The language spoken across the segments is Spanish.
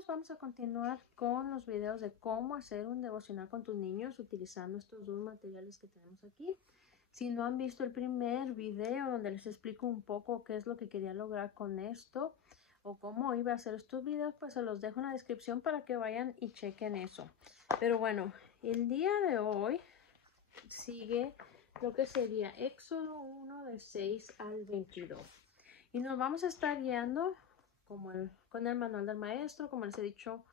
niños, vamos a continuar con los videos de cómo hacer un devocional con tus niños utilizando estos dos materiales que tenemos aquí. Si no han visto el primer video donde les explico un poco qué es lo que quería lograr con esto o cómo iba a hacer estos videos, pues se los dejo en la descripción para que vayan y chequen eso. Pero bueno, el día de hoy sigue lo que sería Éxodo 1 del 6 al 22. Y nos vamos a estar guiando con el manual del maestro, como les he dicho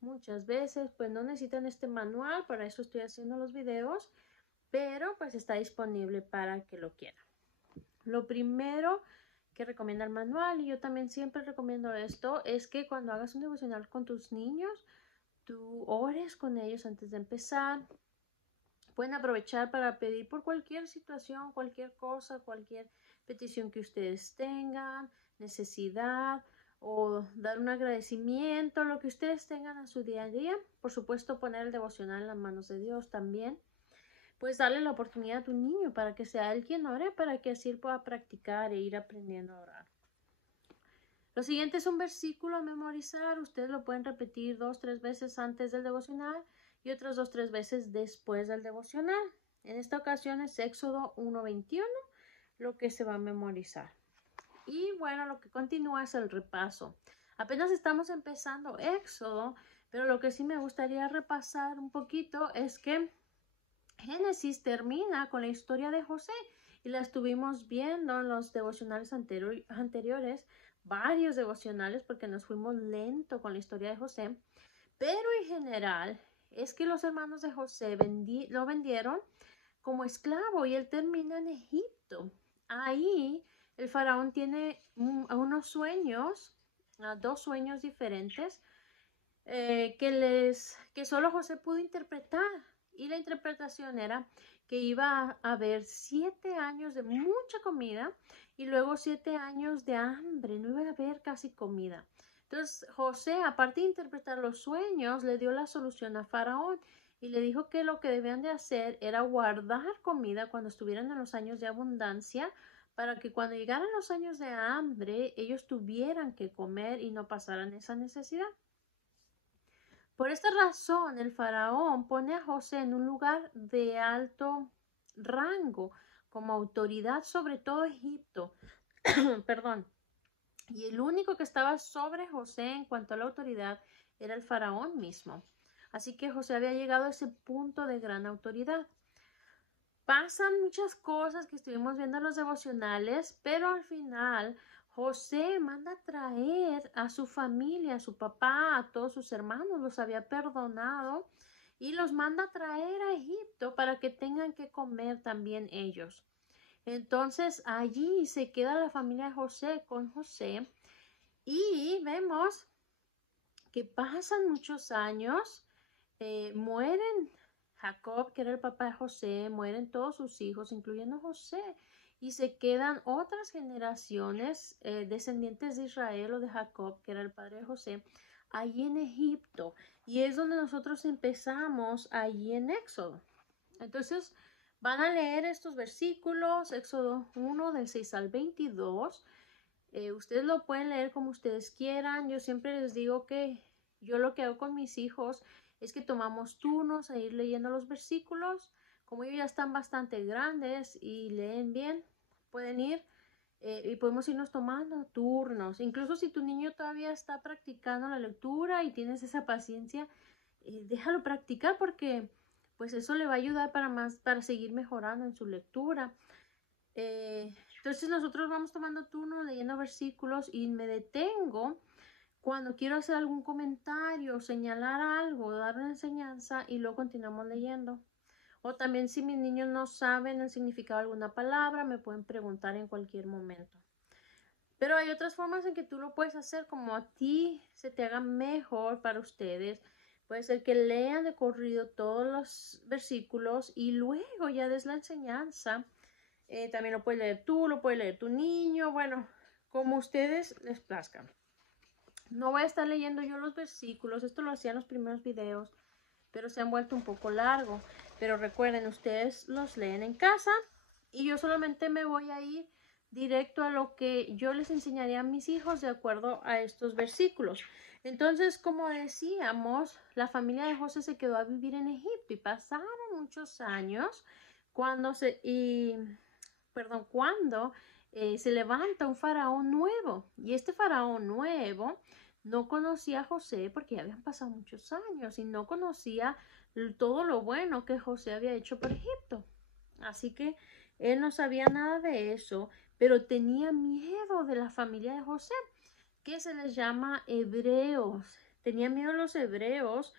muchas veces, pues no necesitan este manual, para eso estoy haciendo los videos, pero pues está disponible para que lo quieran. Lo primero que recomienda el manual, y yo también siempre recomiendo esto, es que cuando hagas un devocional con tus niños, tú ores con ellos antes de empezar. Pueden aprovechar para pedir por cualquier situación, cualquier cosa, cualquier petición que ustedes tengan, necesidad o dar un agradecimiento, lo que ustedes tengan en su día a día. Por supuesto, poner el devocional en las manos de Dios también. Pues darle la oportunidad a tu niño para que sea él quien ore, para que así él pueda practicar e ir aprendiendo a orar. Lo siguiente es un versículo a memorizar. Ustedes lo pueden repetir 2 o 3 veces antes del devocional y otras 2 o 3 veces después del devocional. En esta ocasión es Éxodo 1:21 lo que se va a memorizar. Y bueno, lo que continúa es el repaso. Apenas estamos empezando Éxodo, pero lo que sí me gustaría repasar un poquito es que Génesis termina con la historia de José y la estuvimos viendo en los devocionales anteriores, varios devocionales porque nos fuimos lento con la historia de José, pero en general es que los hermanos de José lo vendieron como esclavo y él termina en Egipto. Ahí el faraón tiene unos sueños, 2 sueños diferentes que solo José pudo interpretar. Y la interpretación era que iba a haber 7 años de mucha comida y luego 7 años de hambre, no iba a haber casi comida. Entonces José, aparte de interpretar los sueños, le dio la solución a Faraón y le dijo que lo que debían de hacer era guardar comida cuando estuvieran en los años de abundancia, para que cuando llegaran los años de hambre ellos tuvieran que comer y no pasaran esa necesidad. Por esta razón, el faraón pone a José en un lugar de alto rango, como autoridad sobre todo Egipto. Perdón. Y el único que estaba sobre José en cuanto a la autoridad era el faraón mismo. Así que José había llegado a ese punto de gran autoridad. Pasan muchas cosas que estuvimos viendo en los devocionales, pero al final José manda a traer a su familia, a su papá, a todos sus hermanos, los había perdonado y los manda a traer a Egipto para que tengan que comer también ellos. Entonces allí se queda la familia de José con José y vemos que pasan muchos años, mueren Jacob, que era el papá de José, mueren todos sus hijos, incluyendo José, y se quedan otras generaciones descendientes de Israel o de Jacob, que era el padre de José, allí en Egipto. Y es donde nosotros empezamos, allí en Éxodo. Entonces, van a leer estos versículos, Éxodo 1 del 6 al 22. Ustedes lo pueden leer como ustedes quieran. Yo siempre les digo que yo lo que hago con mis hijos es que tomamos turnos a ir leyendo los versículos. Como ellos ya están bastante grandes y leen bien, pueden ir y podemos irnos tomando turnos. Incluso si tu niño todavía está practicando la lectura y tienes esa paciencia, déjalo practicar porque pues eso le va a ayudar para seguir mejorando en su lectura. Entonces nosotros vamos tomando turnos leyendo versículos y me detengo cuando quiero hacer algún comentario, señalar algo, dar una enseñanza y luego continuamos leyendo. O también si mis niños no saben el significado de alguna palabra, me pueden preguntar en cualquier momento. Pero hay otras formas en que tú lo puedes hacer como a ti se te haga mejor para ustedes. Puede ser que lean de corrido todos los versículos y luego ya des la enseñanza. También lo puedes leer tú, lo puede leer tu niño, bueno, como ustedes les plazcan. No voy a estar leyendo yo los versículos, esto lo hacía en los primeros videos, pero se han vuelto un poco largo. Pero recuerden, ustedes los leen en casa y yo solamente me voy a ir directo a lo que yo les enseñaré a mis hijos de acuerdo a estos versículos. Entonces, como decíamos, la familia de José se quedó a vivir en Egipto y pasaron muchos años cuando se levanta un faraón nuevo. Y este faraón nuevo no conocía a José porque ya habían pasado muchos años y no conocía todo lo bueno que José había hecho por Egipto. Así que él no sabía nada de eso, pero tenía miedo de la familia de José, que se les llama hebreos. Tenía miedo a los hebreos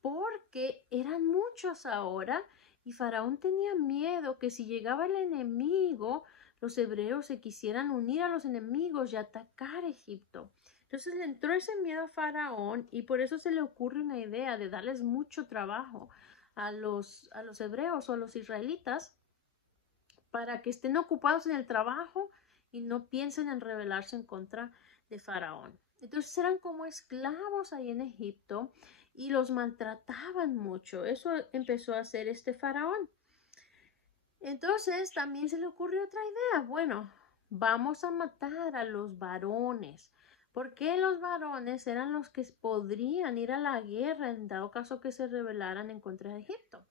porque eran muchos ahora y Faraón tenía miedo que si llegaba el enemigo, los hebreos se quisieran unir a los enemigos y atacar Egipto. Entonces le entró ese miedo a Faraón y por eso se le ocurre una idea de darles mucho trabajo a los hebreos o a los israelitas para que estén ocupados en el trabajo y no piensen en rebelarse en contra de Faraón. Entonces eran como esclavos ahí en Egipto y los maltrataban mucho. Eso empezó a hacer este Faraón. Entonces también se le ocurrió otra idea. Bueno, vamos a matar a los varones. Porque los varones eran los que podrían ir a la guerra en dado caso que se rebelaran en contra de Egipto.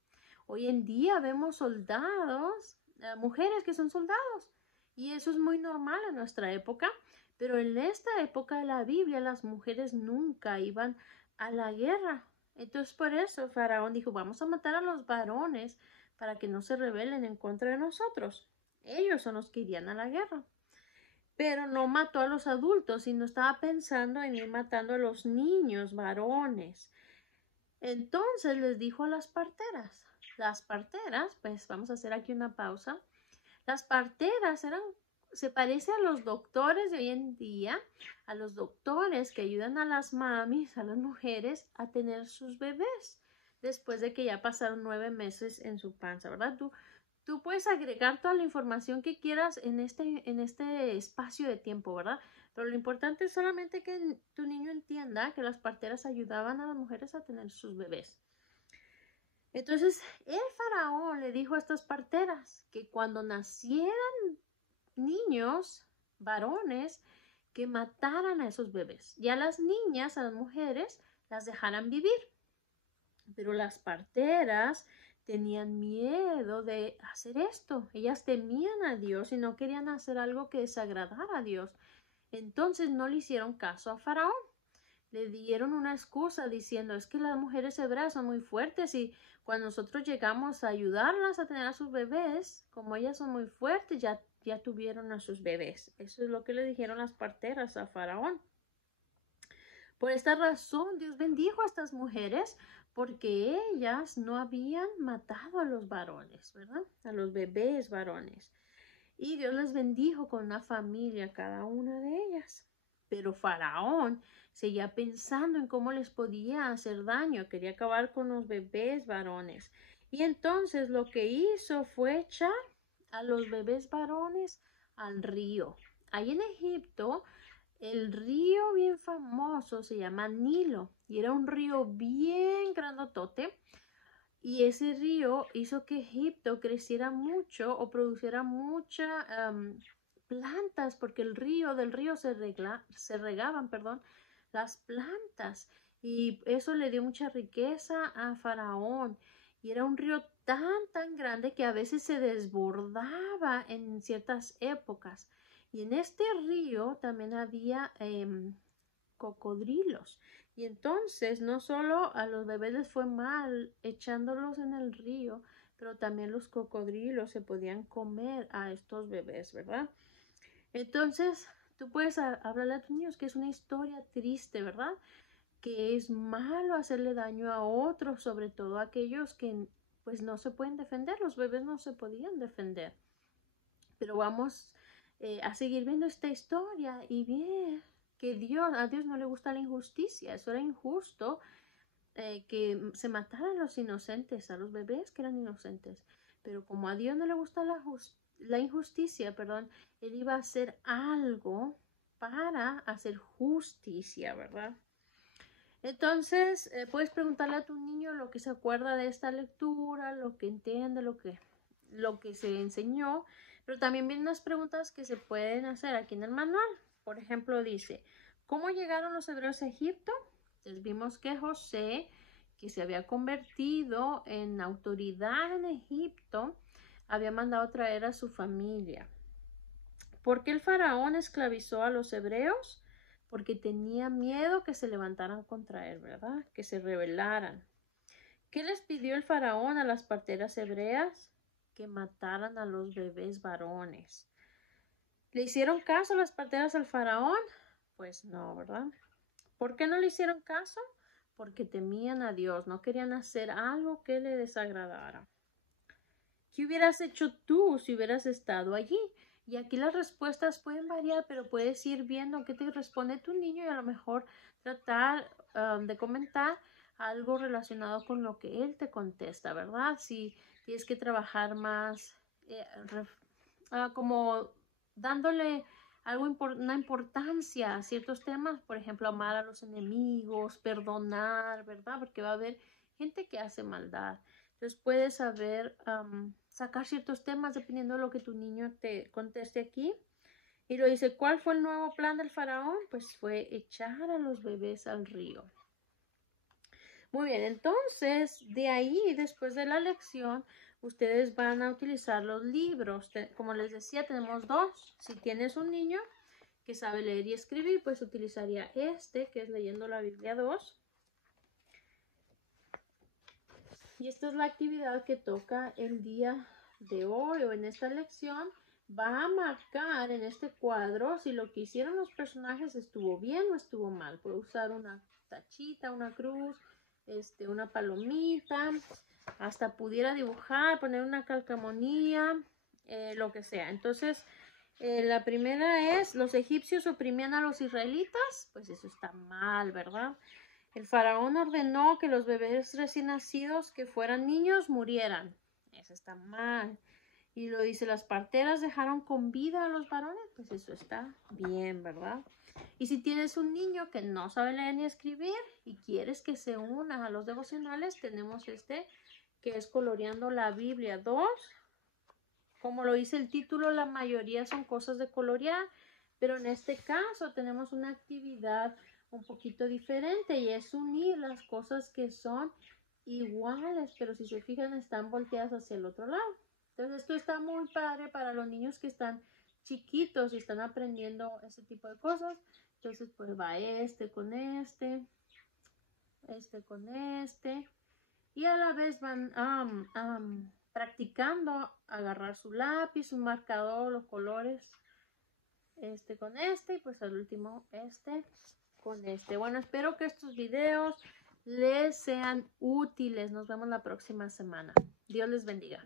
Hoy en día vemos soldados, mujeres que son soldados. Y eso es muy normal en nuestra época. Pero en esta época de la Biblia las mujeres nunca iban a la guerra. Entonces por eso Faraón dijo, vamos a matar a los varones para que no se rebelen en contra de nosotros. Ellos son los que irían a la guerra. Pero no mató a los adultos, sino estaba pensando en ir matando a los niños varones. Entonces les dijo a las parteras, pues vamos a hacer aquí una pausa. Las parteras se parece a los doctores de hoy en día, a los doctores que ayudan a las mamis, a las mujeres a tener sus bebés después de que ya pasaron 9 meses en su panza, ¿verdad? Tú puedes agregar toda la información que quieras en este espacio de tiempo, ¿verdad? Pero lo importante es solamente que tu niño entienda que las parteras ayudaban a las mujeres a tener sus bebés. Entonces, el faraón le dijo a estas parteras que cuando nacieran niños, varones, que mataran a esos bebés. Y a las niñas, a las mujeres, las dejaran vivir. Pero las parteras tenían miedo de hacer esto. Ellas temían a Dios y no querían hacer algo que desagradara a Dios. Entonces no le hicieron caso a Faraón. Le dieron una excusa diciendo, es que las mujeres hebreas son muy fuertes y cuando nosotros llegamos a ayudarlas a tener a sus bebés, como ellas son muy fuertes, ya tuvieron a sus bebés. Eso es lo que le dijeron las parteras a Faraón. Por esta razón, Dios bendijo a estas mujeres porque ellas no habían matado a los varones, ¿verdad? A los bebés varones. Y Dios les bendijo con una familia, cada una de ellas. Pero Faraón seguía pensando en cómo les podía hacer daño, quería acabar con los bebés varones. Y entonces lo que hizo fue echar a los bebés varones al río. Ahí en Egipto, el río bien famoso se llama Nilo y era un río bien grandotote. Y ese río hizo que Egipto creciera mucho o produciera muchas plantas, porque del río se regaban, las plantas. Y eso le dio mucha riqueza a Faraón. Y era un río tan grande que a veces se desbordaba en ciertas épocas. Y en este río también había cocodrilos. Y entonces no solo a los bebés les fue mal echándolos en el río, pero también los cocodrilos se podían comer a estos bebés, ¿verdad? Entonces tú puedes hablarle a tus niños que es una historia triste, ¿verdad? Que es malo hacerle daño a otros, sobre todo a aquellos que pues no se pueden defender. Los bebés no se podían defender. Pero vamos a seguir viendo esta historia y bien que a Dios no le gusta la injusticia. Eso era injusto que se mataran a los inocentes, a los bebés que eran inocentes. Pero como a Dios no le gusta la injusticia, Él iba a hacer algo para hacer justicia, ¿verdad? Entonces, puedes preguntarle a tu niño lo que se acuerda de esta lectura, lo que entiende, lo que se enseñó. Pero también vienen unas preguntas que se pueden hacer aquí en el manual. Por ejemplo, dice, ¿cómo llegaron los hebreos a Egipto? Entonces vimos que José, que se había convertido en autoridad en Egipto, había mandado traer a su familia. ¿Por qué el faraón esclavizó a los hebreos? Porque tenía miedo que se levantaran contra él, ¿verdad? Que se rebelaran. ¿Qué les pidió el faraón a las parteras hebreas? Que mataran a los bebés varones. ¿Le hicieron caso las parteras al faraón? Pues no, ¿verdad? ¿Por qué no le hicieron caso? Porque temían a Dios, no querían hacer algo que le desagradara. ¿Qué hubieras hecho tú si hubieras estado allí? Y aquí las respuestas pueden variar, pero puedes ir viendo qué te responde tu niño y a lo mejor tratar de comentar algo relacionado con lo que él te contesta, ¿verdad? Si tienes que trabajar más como dándole una importancia a ciertos temas, por ejemplo, amar a los enemigos, perdonar, ¿verdad? Porque va a haber gente que hace maldad. Entonces puedes saber sacar ciertos temas dependiendo de lo que tu niño te conteste aquí. Y lo dice, ¿cuál fue el nuevo plan del faraón? Pues fue echar a los bebés al río. Muy bien, entonces de ahí, después de la lección, ustedes van a utilizar los libros. Como les decía, tenemos dos. Si tienes un niño que sabe leer y escribir, pues utilizaría este, que es Leyendo la Biblia 2. Y esta es la actividad que toca el día de hoy o en esta lección. Va a marcar en este cuadro si lo que hicieron los personajes estuvo bien o estuvo mal. Puede usar una tachita, una cruz, una palomita, hasta pudiera dibujar, poner una calcamonía, lo que sea. Entonces, la primera es, los egipcios oprimían a los israelitas, pues eso está mal, ¿verdad? El faraón ordenó que los bebés recién nacidos que fueran niños murieran. Eso está mal. Y lo dice, las parteras dejaron con vida a los varones, pues eso está bien, ¿verdad? Y si tienes un niño que no sabe leer ni escribir y quieres que se una a los devocionales, tenemos este que es Coloreando la Biblia 2. Como lo dice el título, la mayoría son cosas de colorear, pero en este caso tenemos una actividad un poquito diferente y es unir las cosas que son iguales, pero si se fijan están volteadas hacia el otro lado. Entonces esto está muy padre para los niños que están chiquitos y están aprendiendo ese tipo de cosas. Entonces pues va con este con este y a la vez van practicando agarrar su lápiz, un marcador, los colores, con y pues al último con este. Bueno, espero que estos videos les sean útiles. Nos vemos la próxima semana. Dios les bendiga.